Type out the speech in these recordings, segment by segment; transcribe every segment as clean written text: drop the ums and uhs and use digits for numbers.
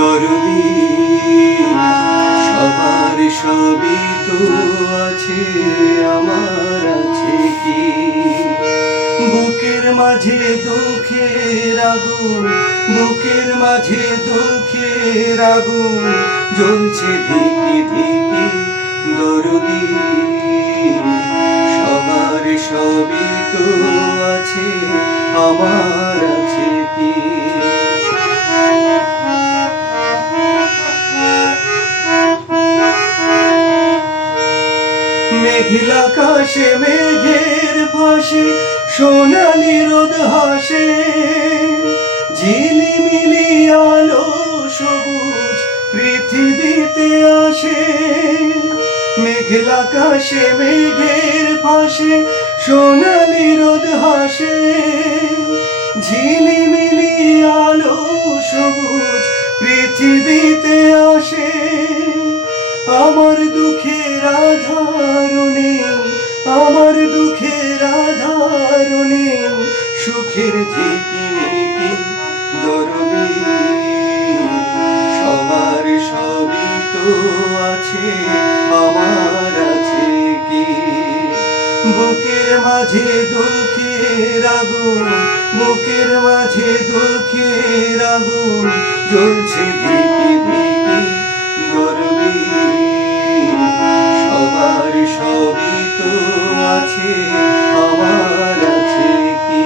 দরদি সবার সবই তো আছে, আমার আছে কি? বুকের মাঝে দুঃখের আগুন, বুকের মাঝে দুঃখের আগুন জ্বলছে ধিকি ধিকি। দরদি সবার সবই তো আছে, আমার আছে কি? মেঘলা আকাশে মেঘের ফাঁসে সোনালি রোদ হাসে, ঝিলিমিলি আলো সবুজ পৃথিবীতে আসে। মেঘলা আকাশে মেঘের ফাঁসে সোনালি রোদ হাসে, ঝিলিমিলি আলো সবুজ পৃথিবীতে আসে। আমার দুঃখের আধারণে, আমার দুঃখের আধারণে সুখের ঝিকিমিকি। দরদি সবার সবই তো আছে, আমার আছে কি? বুকের মাঝে দুঃখের আগুন, বুকের মাঝে দুঃখের আগুন জ্বলছে ধিকি ধিকি। দরদি সবার সবই তো আছে, আমার আছে কি?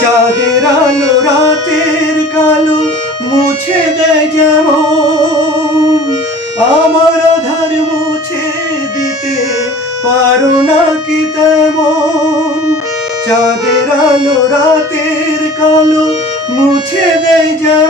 চাঁদের আলো রাতের কালো মুছে দেয় যেমন, আমার আধার মুছে দিতে পারো না কি তেমন? চাঁদের আলো রাতের কালো মুছে দেয় যেমন,